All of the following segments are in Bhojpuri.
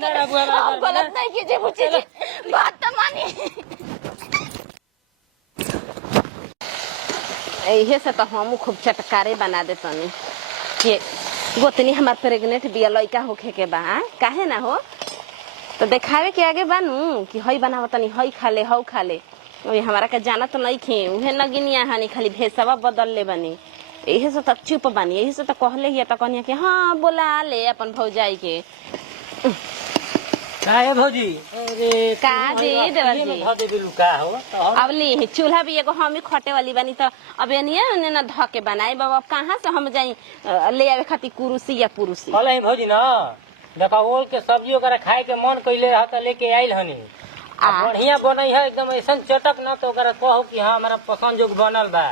गलत नहीं कीजिए बुच्ची जी, बात तो मानिए। यही से तो हम खूब चटकारे बना दे तनी कि गोतनी हमार प्रेग्नेंट बिया लइका होखे के बा काहे ना हो तो देखावे के आगे बानू कि हई बनाव तनी हई खा ले हौ खा ले। ओए हमारा के जाना तो नहीं खे उहे नगिनिया हानि खाली भेसवा बदल ले बनी। यही से तो चुप बानी, यही से तो कहले हिया तो कहनिया कि हाँ बोला ले अपन भौजाई के। का है भौजी? अरे का जी देवर जी ध दे बिलु का हो तो अब ली चूल्हा भी एगो हम ही खटे वाली बनी तो अब एनिया ने ना ध के बनाई बाबा कहां से हम जाई ले आवे खाती कुरुसी या पुरुसी। कहले भौजी ना देखा ओल के सब्जी वगैरह खाए के मन कइले ह त लेके आइल हनी बढ़िया बनई है एकदम ऐसा चटक ना तो ओकरा कहू कि हां हमारा पसंद जो बनल बा।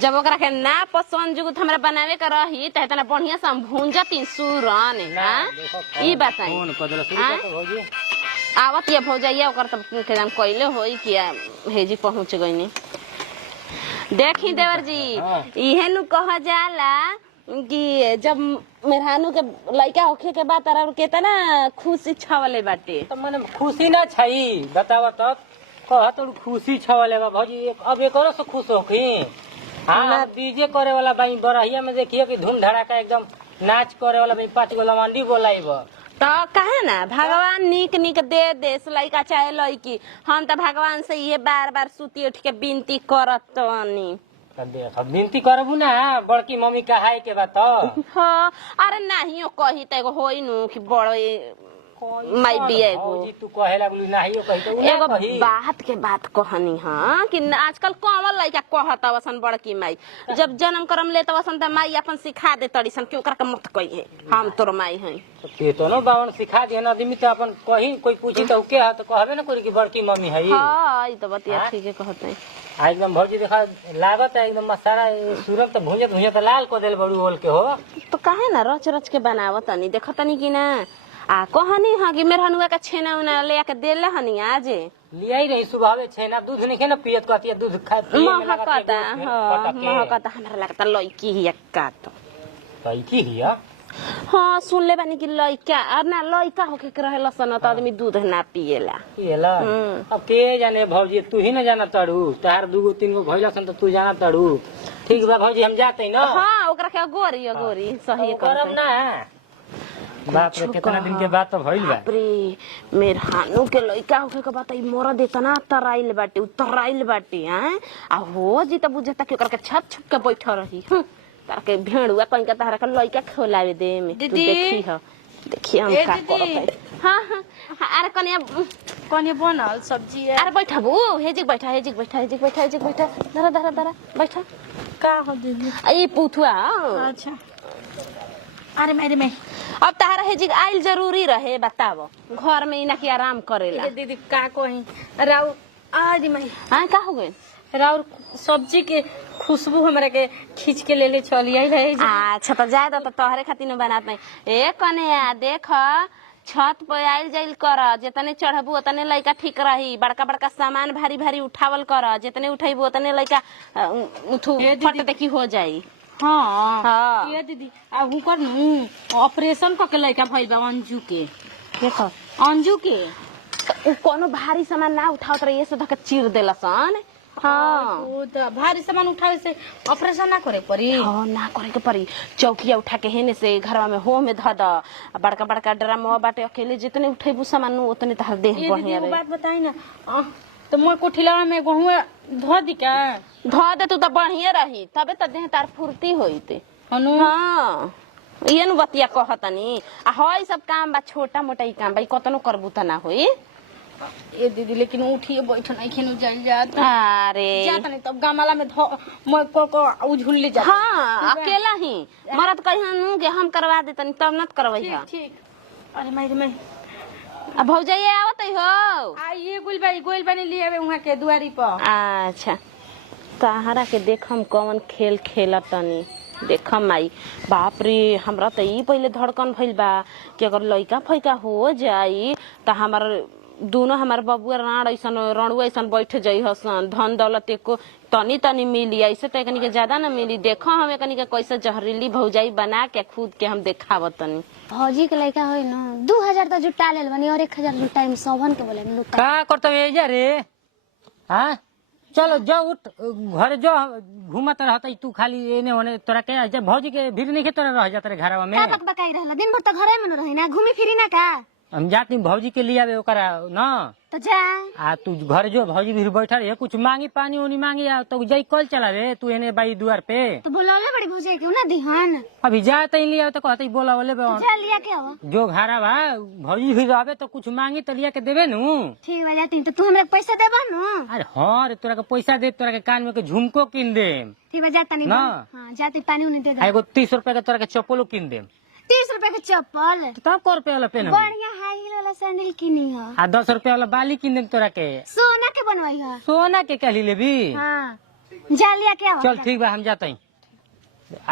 जब ओकरा के ना पसंद जुगुत हमरा बनावे के रही त इतना बढ़िया से हम भूंजती सूरन हां ई बताई फोन कदल शुरू कर भौजी आवत या भौजाइया ओकर तब के नाम कइले होई कि हेजी पहुंच गइनी। देखी देवर जी इहे नु कह जाला कि जब मेहरानू के लइका होखे के बाद तारा केतना खुशी छवले बाटे तो माने खुशी ना छई बतावा त कह तो खुशी छवले बा भौजी अब एकरो से खुश होखी। हां डीजे करे वाला भाई बरहिया में देखिए कि धूम धड़ाका एकदम नाच करे वाला भाई पार्टी वाला मंडी बोलाइब तो कहे ना भगवान निक निक दे दे लइका चाहे लइकी हम तो भगवान से ये बार बार सुती उठ के विनती करत तनी देख विनती करबू ना बड़की मम्मी कहाई के बात हाँ अरे नहीं कही त एगो होई नु कि बड़े माई बिया एगो तू कहे लागलू नाहियो कही तो एगो बात के बात कहनी हां कि आजकल कौन लइका कहत वसन बड़की माई जब जन्म करम लेत वसन त माई अपन सिखा दे तड़ीसन कि ओकरा के मत कहिए हम तोर माई हई ते तो न बावन सिखा दे न आदमी त अपन कही कोई पूछी तो के ह तो कहबे न करी कि बड़की मम्मी हई। हां ई तो बतिया ठीक है कहत है आ एकदम भौजी देखा लागत है एकदम मसाला सूरत तो भुंजत भुंजत लाल को देल बड़ू होल के हो तो काहे ना रच रच के बनावत तनी देखतनी कि ना आ कहनी हां कि मेरे हनुआ का छेना उना ले के देले हनी आज लियाई रही सुबह छेना दूध नहीं के ना पियत कहती दूध खा महकता हां महकता हमरा लगता लइकी ही का तो लइकी ही हाँ सुन ले बानी कि लइका और ना लइका होके के रहेला सन त आदमी दूध ना पिएला पिएला अब के जाने भौजी तू ही ना जाना तड़ू तार दूगो तीनगो भइला सन त तू जाना तड़ू ठीक बा भौजी हम जाते न हां ओकरा के गोरी गोरी सही करब ना बाप रे कितना दिन के बाद तो भइल बा रे मेर हानु के लइका होके के बात ई मोर देतना तराइल बाटे उतराइल बाटे हैं आ हो जी त बुझता कि ओकरा के छप छप के बैठ रही तार के भेड़ुआ कहीं का तारा के लइका खोलावे दे में तू देखी ह देखी हम का करत हां हां अरे कनिया बनल सब्जी है अरे बैठबू हेजिक बैठा हेजिक बैठा हेजिक बैठा हेजिक बैठा दरा दरा दरा बैठा का हो दीदी ई पुथुआ अच्छा अरे मेरे में अब तारा हेजिक आइल जरूरी रहे बताओ घर में इना के आराम करेला दीदी का कही राउ आज मैं हां का हो गए राउ सब्जी के खुशबू हमरा के खींच के ले चली आई रहे अच्छा तो जाए तो तोहरे खातिर बनात नहीं ए कन्या देख छत पे आइल जाइल कर जितने चढ़बू उतने लइका ठीक रही बड़का बड़का सामान भारी भारी उठावल कर जितने उठेबू उतने लइका उठू फट देखी हो जाई। हां हां ये दीदी आ हुकर नु ऑपरेशन क के लइका भइल बा अंजू के देख अंजू के उ कोनो भारी सामान ना उठावत रही से धक चीर देलसन। हाँ ओ त भारी सामान उठावे से ऑपरेशन ना करे पड़ी हां ना करे के पड़ी चौकिया उठा के हेने से घरवा में हो में ध द बड़का बड़का ड्रम बाटे अकेले जितने उठेबू सामान उतने तहर देह बढ़िया रहे। बात बताई ना तो मोर कोठिला में गहुआ ध दी का ध दे तू त बढ़िया रही तबे त देह तार फुर्ती होईते हनु हां ये नु बतिया कहतनी आ हई सब काम बा छोटा मोटा ही काम बा कतनो करबू त ना होई ए दीदी लेकिन उठिए बैठ नहीं खेनु जाई जात अरे जात नहीं तब गमला में मैं को उझुल ले जा हां अकेला ही मरद कहनु के हम करवा दे तनी तब नत करवई हां ठीक अरे मैं आ भौजाई आवत हो आइए गोल बनी लिए वहां के दुआरी पर अच्छा तहरा के देखम कौन खेल खेलत तनी देखम माई बाप रे हमरा त ई पहिले धड़कन भइल बा कि अगर लइका फइका हो जाई त हमर दोनों हमार बबुआ राण ऐसन रणुआ ऐसन बैठ जाइ हसन धन दौलत एको तनी तनी मिली ऐसे तो एकनी के ज्यादा न मिली। देखो हम एकनी के कैसे जहरीली भौजाई बना के खुद के हम देखावत तनी। भौजी के लड़का होई न 2000 तो जुटा लेल बनी और 1000 जुटाई में सौभन के बोले लुटा का करते हुए जा रे? हाँ चलो जा उठ घर जो घूमत रहता तू खाली एने होने तोरा के जब भौजी के भीड़ नहीं तोरा रह जाता रे घरवा में। का बक बकाई रहला दिन भर तो घरे में न रही ना घूमी फिरी ना का। हम जाती भौजी के लिए आवे ओकरा न तो जा आ तू घर जो भौजी भी बैठल है कुछ मांगी पानी उनी मांगी आ तो जाई कल चला रे तू एने बाई दुआर पे तो बोलावले बड़ी भौजाई क्यों ना दिहान अभी जा तई लिया तो कहते बोला बोले जा लिया के आवा जो घरा बा भौजी भी आवे तो कुछ मांगी तो लिया के देबे नु। ठीक बा जाती तो तू हमरा पैसा देबा न। अरे हाँ रे तोरा के पैसा दे तोरा के कान में के झुमको किन दे। ठीक बा जाता नहीं ना। हां जाती पानी उन्हें दे दे एगो 30 रुपए के तोरा के चप्पलो किन दे। 30 रुपए के चप्पल तो तब को रुपए वाला पेन बढ़िया हाई हील वाला सैंडल किनी है आ 10 रुपए वाला बाली किन दे तोरा के। सोना के बनवाई है सोना के कहली लेबी। हां जा लिया के आवा चल ठीक बा हम जाते हैं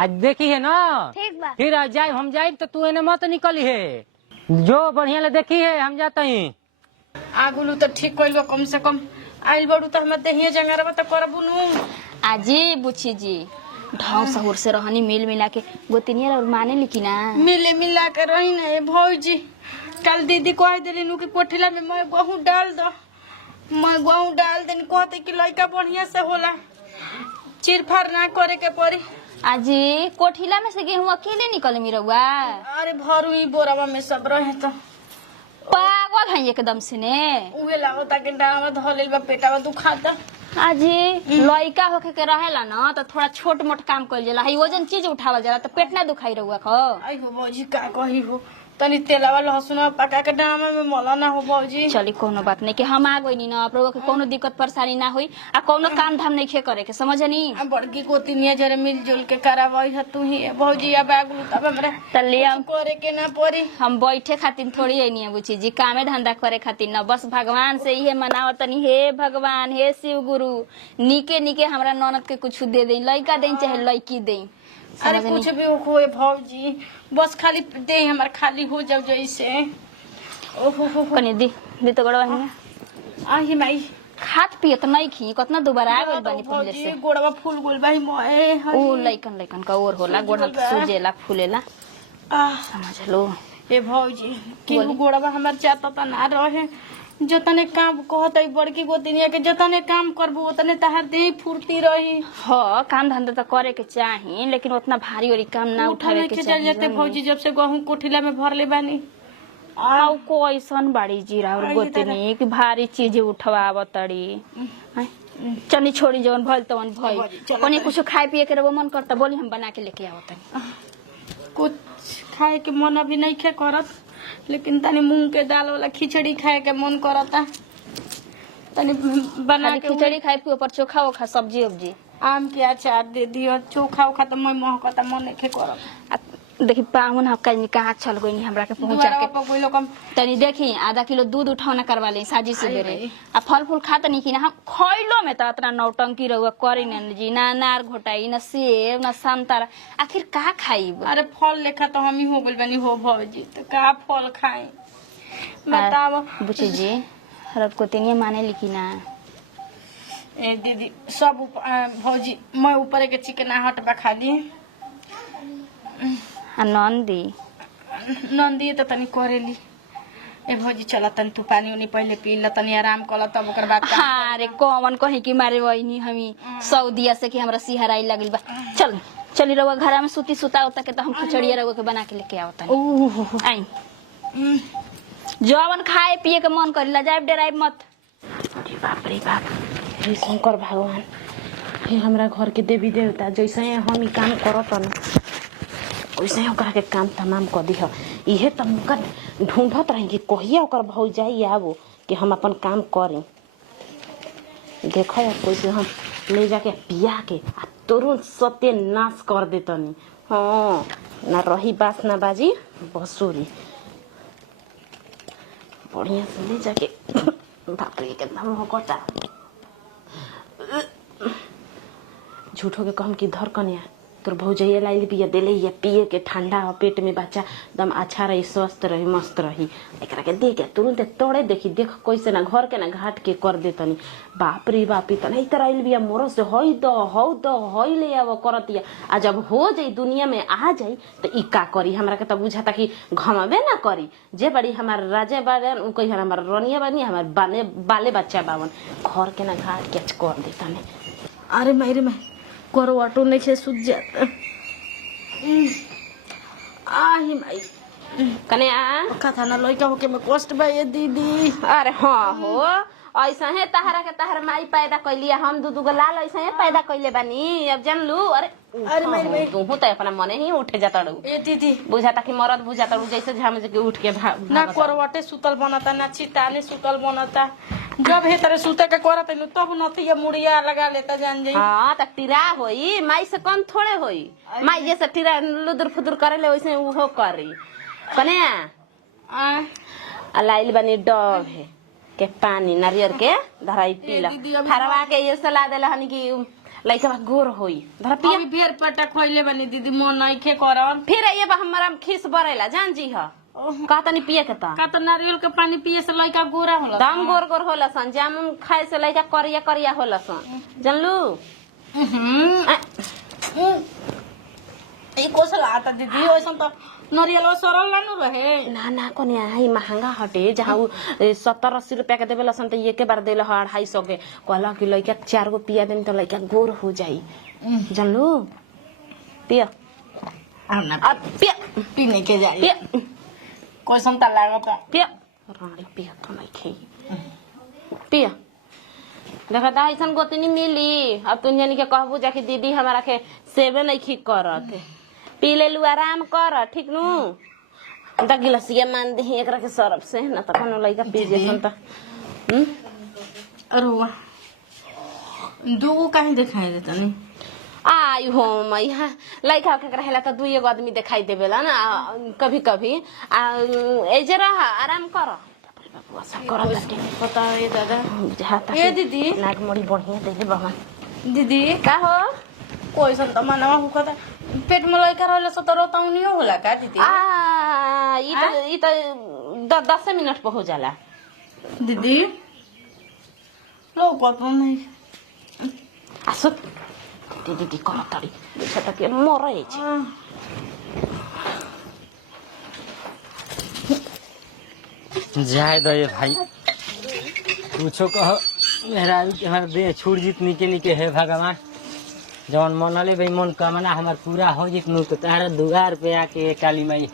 आज देखी है ना। ठीक बा फिर आज जाए हम जाए तो तू एने मत निकली है जो बढ़िया ले देखी है हम जाते हैं। आगुलू तो ठीक कइल कम से कम आइल बड़ू तो हम देहिए जंगारबा तो करबू नु। आजी बुची जी ढाव सहूर से रहनी मिल मिला के गोतिनिया और माने लिखी ना मिले मिला के रही ना भौजी कल दीदी कह दिली नु कि कोठिला में मैं गहूं डाल दो मैं गहूं डाल देनी कहते कि लड़का बढ़िया से होला चिरफार ना करे के पड़ी। आजी कोठिला में से गेहूं अकेले निकल मिरवा अरे भरू ही बोरावा में सब रहे तो पागल है एकदम से ने उहे लागता कि डावा धलेल बा पेटावा दुखाता। आजी लइका होके के रहेला ना तो थोड़ा छोट मोट काम कइल जाला हई वजन चीज उठावल जाला तो पेट ना दुखाई रहुआ खो। आई हो भौजी का कही हो तनी तेलावा लहसुन पका के डामा में मला ना हो भौजी। चली कोनो बात नहीं कि हम आ गइनी ना प्रभु के कोनो दिक्कत परेशानी ना होई आ कोनो काम धाम नहीं खे करे के समझनी। आ बड़की गोतिनिया जरे मिलजुल के करावई ह तू ही भौजी अब आगलू तब हमरा तलिया करे के ना पड़ी। हम बैठे खातिर थोड़ी आई नहीं बुची जी कामे धंधा करे खातिर ना बस भगवान से इहे मनावत तनी हे भगवान हे शिव गुरु निके निके हमरा ननद के कुछ दे दे लइका दे चाहे लइकी दे। अरे कुछ भी होए भौजी बस खाली दे हमार खाली हो जाओ जैसे ओहो हो कनी दी तो गड़वा है आही माई खात पियत नहीं खी कितना दोबारा आ गइल बानी पहले से गोड़वा फूल गोल बाई मोए ओ लइकन का और होला गोड़ सूजेला फूलेला समझ लो। ए भौजी कि गोड़वा हमार चाहता त ना रहे जतने काम कहत है बड़की गोतिनिया के जतने काम करबो उतने तहार देह फुर्ती रही। हाँ काम धंधा तो करे के चाही लेकिन उतना भारी वारी काम ना उठावे के चल जाते भौजी जब से गहूं कोठिला में भर ले बानी आउ कोइसन बाड़ी जीरा और गोतनी कि भारी चीज उठवाव तड़ी चनी छोड़ी जवन भइल तवन भइल कोनी कुछ खाए पिए के रबो मन करता बोली हम बना के लेके आवतनी। कुछ खाए के मन अभी नहीं खे करत लेकिन तनी मूंग के दाल वाला खिचड़ी खाए के मन करता तनी बना के खिचड़ी खाए के ऊपर चोखा ओखा सब्जी उब्जी आम के अचार दे दियो चोखा उखा तो मैं महकता मन नहीं खे करत। देखी पाहुन हम कहीं कहाँ चल गई हमरा के पहुंचा के तनी देखी आधा किलो दूध उठावना करवा ले साजी से बेरे आ फल फूल खाता नहीं की ना हम खइलो में तो इतना नौटंकी रहुआ करी न जी ना नार घोटाई ना सेब ना संतरा आखिर का खाई। अरे फल लेखा तो हम ही हो गइल बनी हो भौजी तो का फल खाई बताओ बुची जी हरत को तेनिया माने लिखी ना ए दीदी सब भौजी मैं ऊपर के चिकनाहट बा खाली नंदी तो तनी करेली। ए भौजी चला तनी तू पानी उनी पहले पी ल तनी आराम कर तब ओकर बाद अरे कौन कहीं की मारे वही हमी सऊदिया से कि हमरा सिहराई लगल बा चल चली रहुआ घर में सूती सुता होता के तो हम खिचड़िया रहुआ के बना के लेके आवता आई जवन खाए पिए के मन करी ला जाए डराइब मत। अरे बाप रे बाप हे शंकर भगवान हे हमरा घर के देवी देवता जैसे हम ई काम करत न वैसे ही ओकरा के काम तमाम कर दी इहे त मुकर ढूंढत रही कि कहिया ओकर भौजाई आबो कि हम अपन काम करी। देखो यार कैसे हम ले जाके पिया के आ तुरंत सत्यानाश कर देतनी। हाँ ना रही बास ना बाजी बसूरी बढ़िया से ले जाके बाप रे कितना मोहकता झूठो के कहम की धर कन्या तोर भौजैया लाइल बिया देले या पिए के ठंडा हो पेट में बच्चा एकदम अच्छा रही स्वस्थ रही मस्त रही एकरा के दे के तुरंत तोड़े देखी देख कैसे ना घर के ना घाट के कर देतनी बाप रे बाप ई तनी तरह आइल बिया मोर से हई द हई ले आव करतिया आ जब हो जाई दुनिया में आ जाई तो ई का करी हमरा के त बुझाता कि घमबे ना करी जे बड़ी हमार राजे बाड़न उ कही हमार रनिया बानी हमार बाले बच्चा बावन घर के ना घाट के कर देतनी अरे मैं करो ऑटो नहीं से सूझ जाता आही माई कने आ कथा ना लइका होके मैं कष्ट बा ये दीदी। अरे हाँ हो ऐसा है तहरा के तहर माई पैदा कैली हम दू गो लाल ऐसा है पैदा कैले बानी अब जान लू। अरे मैं तू तो अपना मने ही उठे जाता ए दीदी बुझाता कि मरद बुझाता जैसे झाम के उठ के ना करवटे सुतल बनता ना चिताने सुतल बनता जब हे तरह सुते के करत है तब नथी ये मुड़िया लगा लेता जान जाई। हां त टिरा होई माई से कम थोड़े होई माई जैसे टिरा लुदुर फुदुर करे ले वैसे वो करी कने आ लाइल बनी डब है के पानी नारियल के धराई पीला फरवा के ये सलाह देला हनी कि लइका गोर होई धरा पिया अभी फेर पटा खोइले बनी दीदी मन नहीं खे करन फिर ये बा हमरा खिस बरेला जान जी ह का तनी पिए के ता का तो नारियल के पानी पिए से लइका गोरा होला दम गोर गोर होला सन जामुन खाए से लइका करिया करिया होला सन जानलू ई कोसल आता दीदी ओइसन तो नारियल सरल ना रहे ना कोने आई महंगा हटे जहाँ 70-80 रुपया के देवे लसन तो एक बार देले 250 के कहला कि लइका 4 गो पिया देन तो लइका गोर हो जाई जानलू पिया अब पिया पीने के जाई पिया कोइसन ता लागत पिया रानी पिया तो नहीं खई पिया देखा दा ऐसन गोतनी मिली अब तुम जानी के कहबू जाके दीदी हमारा के सेवे नहीं खी करत पी ले लू आराम कर ठीक नु द गिलासिया मान दे एकरा के सरफ से ना त कोनो लइका पी जेसन त अरे वाह दूगो काहे दिखाई देता नहीं आई हो मैया लइका के रहेला त दुई एगो आदमी दिखाई देवेला ना कभी कभी एजे रह आराम कर बाबू सब करत पता है दादा बुझाता ए दीदी नाक मोड़ी बढ़िया देले बाबा दीदी का हो कोइसन त मनवा हुकता पेट में लइका रहले से तो रोताउनियो होला का दीदी ई त 10 मिनट पे हो जाला दीदी लो पता नहीं आसो दीदी कर तड़ी बुझाता कि मरे छै जाए दो ये भाई पूछो कहो मेरा हमारा देह छूट जीत निके निके है भगवान जवन मनले भाई मन कामना हमार पूरा हो जितनु तो तारा दुआर पे आके काली माई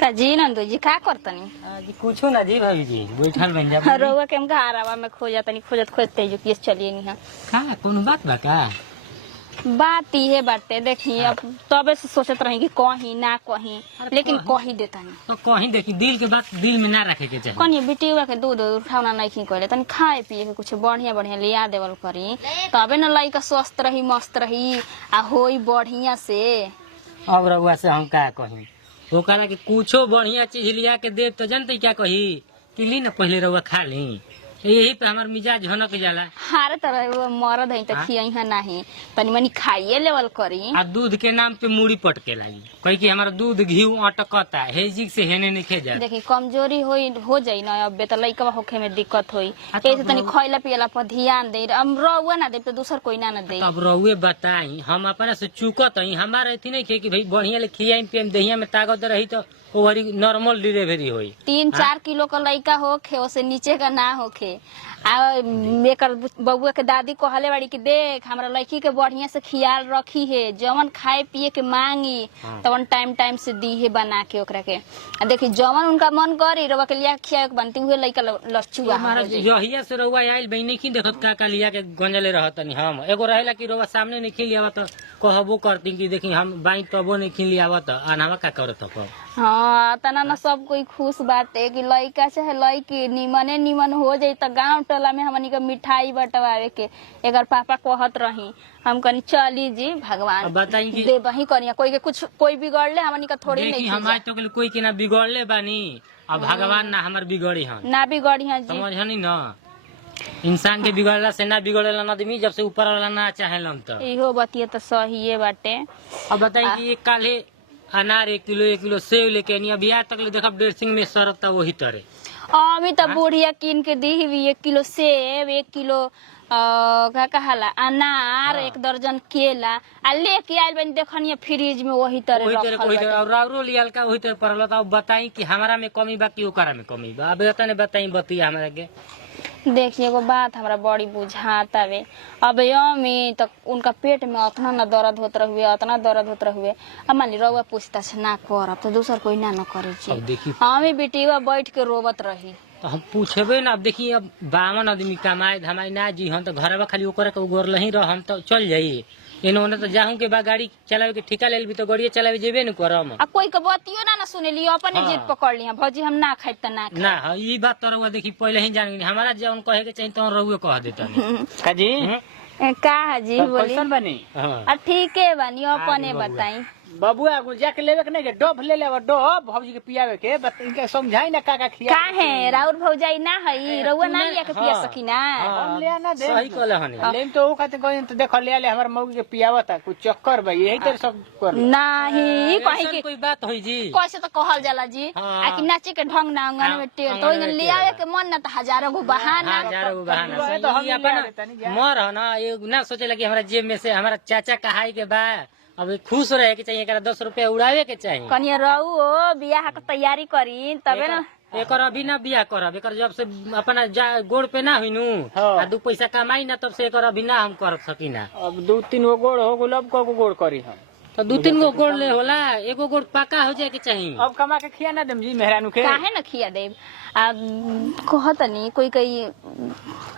का जी नंदू जी का करतनी जी कुछो ना जी भाभी जी बैठल बन जा रउआ के हम घरवा में खोजतनी खोजते जो केस चलिए नहीं का कोनो बात बा का बात इहे बाटे देखी अब तबे से सोचत रही कि कहीं ना कहीं लेकिन कही देता नहीं तो कहीं देखी दिल के बात दिल में ना रखे के चाहिए कहीं बेटिया के दूध उठावना नहीं कहले तनी खाए पिए के कुछ बढ़िया बढ़िया लिया देवल करी तबे न लइका स्वस्थ रही मस्त रही आ होई बढ़िया से अब रउआ से हम का कही ओकरा के कुछो बढ़िया चीज लिया के दे तो जानते क्या कही कि ली ना पहले रउआ खा ली यही पे हमार मिजाज झनक जाला हारे तरह मरद है तो खिया नहीं तनी मनी खाइए लेवल करी आ दूध के नाम पे मूड़ी पटके लगी कही कि हमारा दूध घी अटकता हेजिक से हेने नहीं खे जा देखी कमजोरी हो जाई ना अब तो लइका होखे में दिक्कत होई ऐसे तनी खइला पियला पर ध्यान दे अब रउआ ना दे तो दूसर कोई ना दे अब रउए बताई हम अपना से चुकत हई हमारा एथी नहीं खे कि भाई बढ़िया ले खियाई पियम दहिया में ताकत रही तो ओवरी नॉर्मल डिलीवरी होई 3-4 किलो का लइका होखे ओसे नीचे का ना होखे आ एकर बबुआ के दादी कहले बाड़ी कि देख हमरा लड़की के बढ़िया से ख्याल रखी है जवन खाए पिए के मांगी तवन टाइम से दी है बना के ओकरा के आ देखी जवन उनका मन करी रवा के लिया खिया के बनती हुए लइका लच्चुआ हमारा यहिया से रउआ आइल बई नहीं देखत का लिया के गंजले रहतनी हम एगो रहेला कि रउआ सामने नहीं खिलियावा तो कहबो करती कि देखी हम बाई तबो नहीं खिलियावा तो अनावा का करत हो हाँ तना ना सब कोई खुश बाटे कि लइका चाहे लइकी निमन हो जाई त गांव टोला में हमनी के मिठाई बंटवावे के एकर पापा कहत रही हम कनी चली जी भगवान बताई कि दे वही कनिया कोई के कुछ कोई बिगड़ले हमनी का थोड़ी नहीं हमारे तो कोई के ना बिगड़ले बानी अब भगवान ना हमार बिगड़ी हन ना बिगड़ी हन जी समझनी ना इंसान के बिगड़ला से ना बिगड़ेला आदमी जब से ऊपर वाला ना चाहेलन तो इहो बतिया तो सही बाटे। अब बताई कि एक काले अनार 1 किलो सेव लेके नहीं अभी आज तक ले देखब ड्रेसिंग में सरकता वही तरह। अभी तो बुढ़िया कीन के दी हुई 1 किलो सेब, 1 किलो का कहाला अनार, 1 दर्जन केला आ लेके आयल बनी देखनिया फ्रिज में वही तरह रखल बाटे। और राउरो लियाल का वही तरह पड़ल था। अब बताई कि हमारा में कमी बा कि ओकरा में कमी बा। अब तने बताई बतिया हमरा के। देखिए एगो बात हमरा बड़ी बुझात हवे। अब यमी तक उनका पेट में उतना न दर्द होत रहुए, उतना दर्द होत रहुए। अब मान ली रउआ पूछताछ ना करब तो दूसर कोई ना न करे छी। अब देखी हमी बेटीवा बैठ के रोवत रही तो हम पूछबे ना। अब देखी अब बावन आदमी कमाए धमाई ना जी हम तो घरवा खाली ओकरे के गोर नहीं रह हम तो चल जाई। इन्होंने तो जाहूं के बा गाड़ी चलावे के ठिका ले भी तो गाड़ी चलावे जेबे न करम। आ कोई के बतियो ना सुनेली अपने हाँ। जिद पकड़ लिया भौजी हम ना खाइब त ना खाइब। ना हाँ, ई बात तो रउआ देखी पहले ही जान गई। हमारा जौन कहे के चाहिए तो रउआ कह देता काजी का हाजी बोली कैसन बनी हां आ ठीके बानी अपने बबुआ। बताई। बबुआ को जाके लेवे के नहीं के डोभ ले लेवा डोभ भौजी के पियावे के बस इनके समझाई ना का खिया का है राउर भौजाई ना हई रउआ ना लिया के पिया हाँ। सकी ना। हम ले ना दे सही कहले हनी। लेम तो ओ खाते कोई तो देखो ले ले हमर मौगी के पियावता कुछ चक्कर बा यही तरह सब कर नाही कहे ऐसन कि कोई बात होई जी। कैसे तो कहल जाला जी हाँ। आ कि नाचे के ढंग ना अंगन में टेर तो अंगन में ले आवे के मन ना त हजारों गो बहाना। हजारों गो बहाना तो हम से। ले ई अपन आवे तनी जा। मर ह ना ये ना सोचेला कि हमारा जेब में से हमारा चाचा कहाई के बा। अब खुश रहे के चाहिए एकरा 10 रुपया उड़ावे के चाहिए। कनिया रहू बियाह के तैयारी करी तबे ना। एकर अभी ना बियाह करब। एकर जब से अपना गोड़ पे ना हुइनु हाँ। आ 2 पैसा कमाई ना तब से एकर अभी ना हम कर सकीना। अब 2-3 गो गोड़ हो गेल अब को गोड़ करी हम तो 2-3 गो गोड़ ले होला एगो गोड़ पक्का हो जाए के चाहिए। अब कमा के खिया ना देम जी मेहरानू के काहे न खिया देब आ कहतनी कोई कई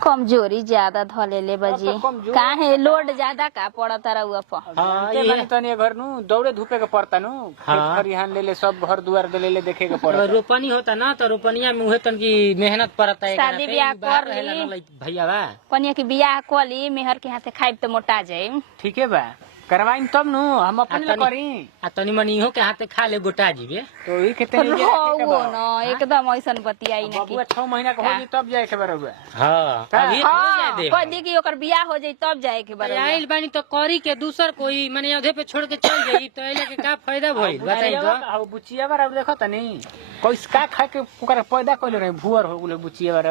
कमजोरी ज्यादा धले ले बजी अब तो कमजोर काहे लोड ज्यादा का पड़ता रहुआ पर। हाँ, के ये- बनी तनी घर नु दौड़े धूपे के पड़ता नु हाँ। खेत खरिहान ले ले सब घर दुआर ले ले देखे के पड़ता। अगर रोपनी होता ना तो रोपनिया में उहे तन की मेहनत पड़ता है। शादी ब्याह कर ली। भैया बा कनिया के बियाह कली मेहर के हाथे खाइब तो मोटा जाए। ठीक है बा करवाइन तब नु हम अपन ले करी आ तनी मनी इहो के हाथे खा ले गोटा जीबे। तो ई खेते ले रहो न एकदम ऐसन बतियाई न बबुआ 6 महीना के हो जी तब जाए के बरुआ हाँ का? अभी हो जाए दे। कदी की ओकर बियाह हो जाई तब जाए के बारे आइल बानी तो करी के दूसर कोई माने अधे पे छोड़ के चल जाई तो एले के का फायदा भइल बताई तो। हाउ बुचिया बार देखो तनी कोई का खा के ओकरा पैदा कइले रहे भुअर हो गेले बुचिया बार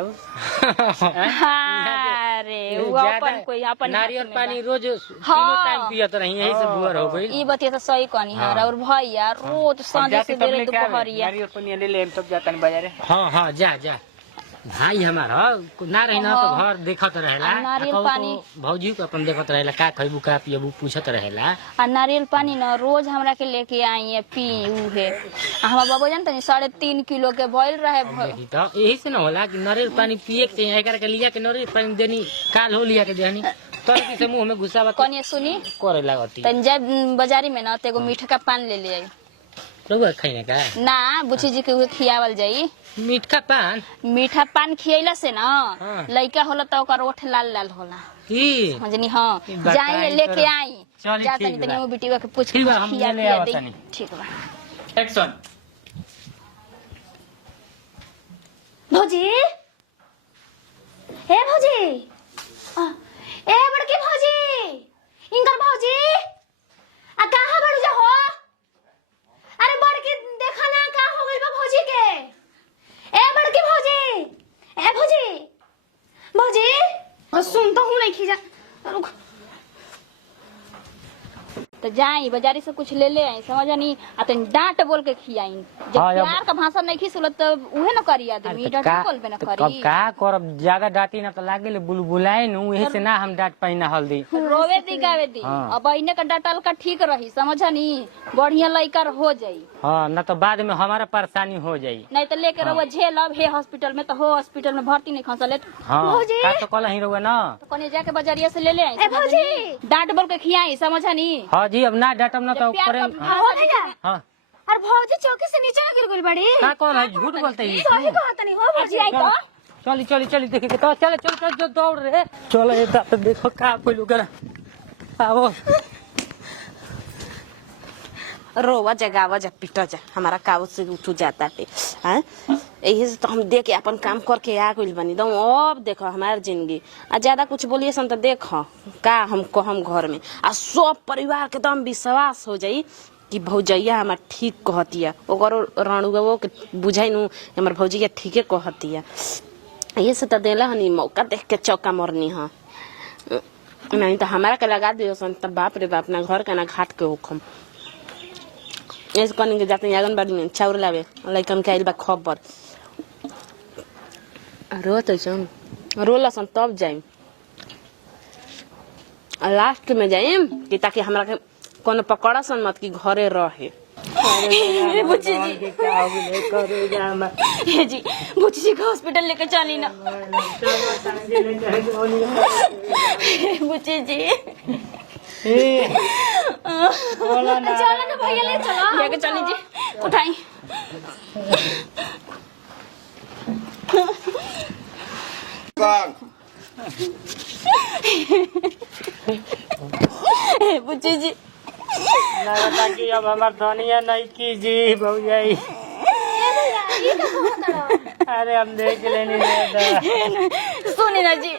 अरे वो अपन कोई अपन नारियल पानी रोज तीनों हाँ। टाइम पियत रही यही से बुअर हो गई। ई बतिया तो सही कहनी है और भैया रोज सांझे से बेरे दोपहरिया नारियल पानी ले ले तब जाता नहीं बाजारे हाँ हाँ जा जा भाई हमारा ना रही ना तो घर देखत रहेला। आ नारियल कहू पानी। तो भौजी को अपन देखत रहेला का खइबू का पियबू पूछत रहेला। आ नारियल पानी न रोज हमरा के लेके आई है पी उहे आ हमार बाबू जानते नहीं 3.5 किलो के भइल रहे देखी तो यही से न होला कि नारियल पानी पिए के चाहिए। एकरा के लिया के नारियल पानी देनी काल हो लिया के देनी तोर से मुंह में घुसावा कनिया सुनी करे लागती। तन जब बाजारी में न तेगो मीठा का पान ले ले आई रउआ खइने का ना बुची जी के उहे खियावल जाई। मीठा पान मीठा पान खियैला से न हाँ। लइका होला त ओकर ओठ लाल लाल होला की समझनी हाँ ई बताई जाइए लेके तो- आई चली जा ठीक तनी तनी बा। वो बिटिया के पूछ ठीक बा, हम खिया ले पिया आवत दे तनी। ठीक बा। एक्शन भौजी हे भौजी ए बड़की भौजी इनकर भौजी आ कहां बढ़ जा हो अरे बड़की देखा ना का हो गइल बा भौजी के ए बड़की भौजी ए भौजी भौजी सुन तो हूं नहीं खींचा रुक तो जाई बाजारी से कुछ ले ले आई समझनी आ तन डांट बोल के खियाई जब हाँ, प्यार का भाषा नहीं खिसुल तो उहे न करी आदमी डांट बोल पे न तो करी का करब ज्यादा डांटी ना तो लागे बुलबुलाए नु यही से ना हम डांट पाई ना हल्दी। रोवे दी गावे दी हाँ। अब इने का डांटल का ठीक रही समझनी बढ़िया लइका हो जाई हाँ ना तो बाद में हमारा परेशानी हो जाई। नहीं तो लेके रहुआ झेलब हे हॉस्पिटल में तो हो हॉस्पिटल में भर्ती नहीं खसले हाँ भौजी का तो कल ही रहुआ ना। तो कने जाके बाजारिया से ले ले आई समझनी डांट बोल के खियाई समझनी हाँ जी अब ना डांटम ना तो प्यार करे। का भाषा हाँ और भौजी चौकी से नीचे गिर गई बड़ी का कौन है झूठ बोलते ही। सही कहत नहीं हो भौजी आई तो चली चली चली देखी के तो चले चल चल जो दौड़ रहे चलो ये दांत देखो का पहलू कर आओ रोवा जगावा जा पिटा जा हमारा काव से उठ जाता है हैं यही से तो हम देख के अपन काम करके आ गइल बनी दो। अब देखो हमार जिंदगी आ ज्यादा कुछ बोलिए सन तो देखो का हम कहम घर में आ सब परिवार के दम विश्वास हो जाई कि भौजैया हमार ठीक कहतिया ओकरो रणुगो के बुझाई नु हमर भौजैया ठीके कहतिया। ये से तो देला हनी मौका देख के चौका मरनी ह नहीं तो हमारा के लगा दियो सन तब बाप रे बाप ना घर का ना घाट के होखम। ऐसे कनी के जाते आंगनबाड़ी में चाउर लावे लइकन के आइल बा खबर रोत सन रोला सन तब जाइम लास्ट में जाइम कि ताकि हमरा के कोनो पकड़ा सन मत कि घरे रहे। बुच्ची जी ये जी बुच्ची जी को हॉस्पिटल लेके चली ना बुच्ची जी बोला ना चलो ना भैया ले चलो लेके चली जी उठाई बुच्ची जी ना बता कि अब हमार धनिया नहीं की जी भौजाई। अरे हम देख लेनी सुनी ना जी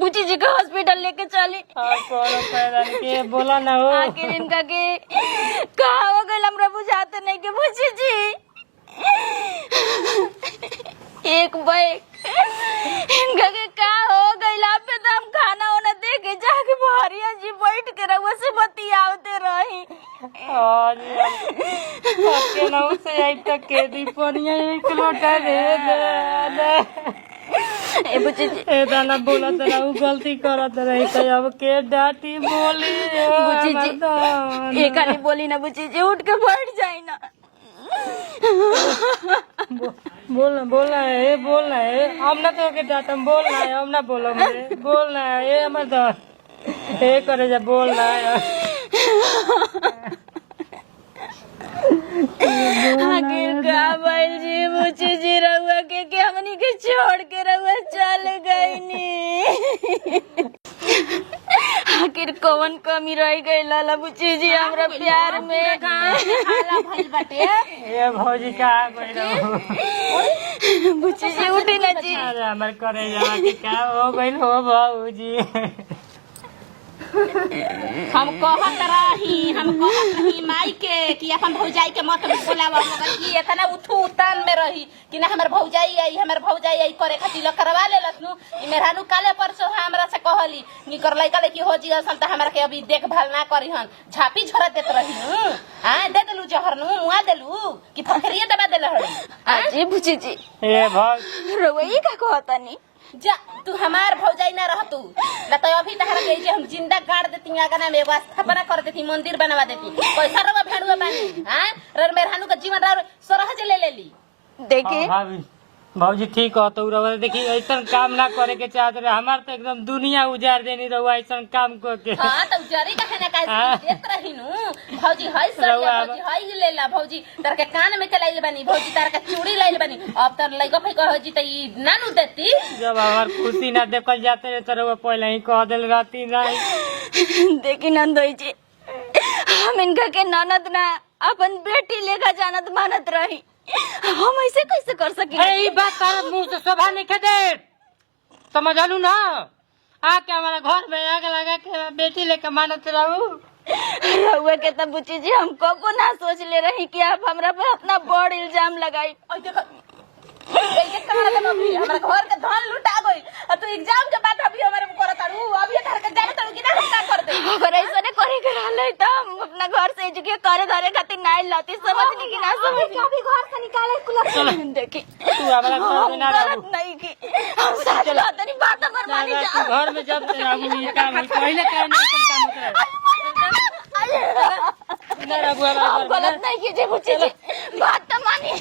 बुच्ची जी को हॉस्पिटल लेके चली और कौन पैदा के बोला ना हो आखिर इनका के कहा हो गए हमरा बुझाते नहीं के बुच्ची जी एक बैग इनका के का हो गइल पे तो हम खाना वाना दे के जाके भरिया जी बैठ के रहुआ से बतियावते रही आज के ना उसे आई तक के दी पनिया एक लोटा दे दे ए बुच्ची जी ए दाना बोला तेरा उ गलती करत रही तो अब के डांटी बोली बुच्ची जी एक आनी बोली ना बुच्ची जी उठ के बैठ जाई ना बोलना है हम ना तो के डांट बोलना है हम ना बोलो मुझे बोलना है हमर तो ए करे जा बोलना है आखिर का बैल जी बुच्ची जी रहुआ के हमनी के छोड़ के रहुआ चल गई नी आखिर कौन कमी रह गई लाला बुच्ची जी हमरा प्यार में हाला भइल बाटे ये भौजी का कोई रहो बुच्ची जी उठी ना जी अरे हमर करे जा कि का हो गइल हो भौजी हम कहत रही माई के कि अपन भौजाई के मत बोलावा मगर की इतना उठू उतान में रही कि ना हमर भौजाई आई करे खातिर करवा लेलस नु ई मेहरानू काले परसो हमरा से कहली नी कर लइका लेकी हो जी असन त हमरा के अभी देखभाल ना करी हन झापी झोरा देत रही नु हां दे देलू जहर नु मुआ देलू कि फखरिए दबा देले हड़ी जी बुच्ची जी ए भौज रहुआ ई का कहतानी जा तू हमार भौजाई ना रह तू ना तो अभी तहरा के जे हम जिंदा गाड़ देती आगना में एगो स्थापना कर देती मंदिर बनवा देती पैसा रवा भेड़ुआ बानी हां रे मेहरानू का जीवन रा सोरह जे ले लेली देखी भौजी ठीक हो तो रवा देखी ऐसा काम ना करे के चाहत रहे हमार तो एकदम दुनिया उजाड़ देनी रवा ऐसा काम को के हां तो जरी का है ना का देत रही नु भौजी हई सरिया भौजी हई लेला भौजी तार के कान में के लाइल बानी भौजी तार के चूड़ी लाइल बानी अब तार लइका फइका हो जी त ई नानू देती जब हमार खुशी ना देखल जाते तो रवा पहले ही कह देल राती ना देखी नंदोई जी हम इनका के ननद ना अपन बेटी लेकर जानत मानत रही हम ऐसे कैसे कर सकी ये बात तारा मुंह से शोभा नहीं दे समझ आलू ना आके हमारा घर में आग लगा के बेटी लेके मानत रहू रहुआ के तब बुच्ची जी हम कबो ना सोच ले रही कि आप हमरा पे अपना बड़ इल्जाम लगाई ओइ देख कैसे करा दे अभी हमरा घर के धन लुटा गई और तू एग्जाम के बाद अभी हमरे को करत तारू अभी घर के जाने तारू कि ना हम का कर दे अगर ऐसा ने करे के रहले त हम अपना घर से एजुके करे खातिर नाइ लाती समझनी कि ना समझ कभी घर से निकाले कुल देखी तू हमारा घर में ना रहू नहीं की हम सच बात नहीं बात पर मानी जा घर में जब से रहू ये काम पहले का नहीं काम होता है ना रहू गलत नहीं कीजिए बुच्ची जी बात तो मानी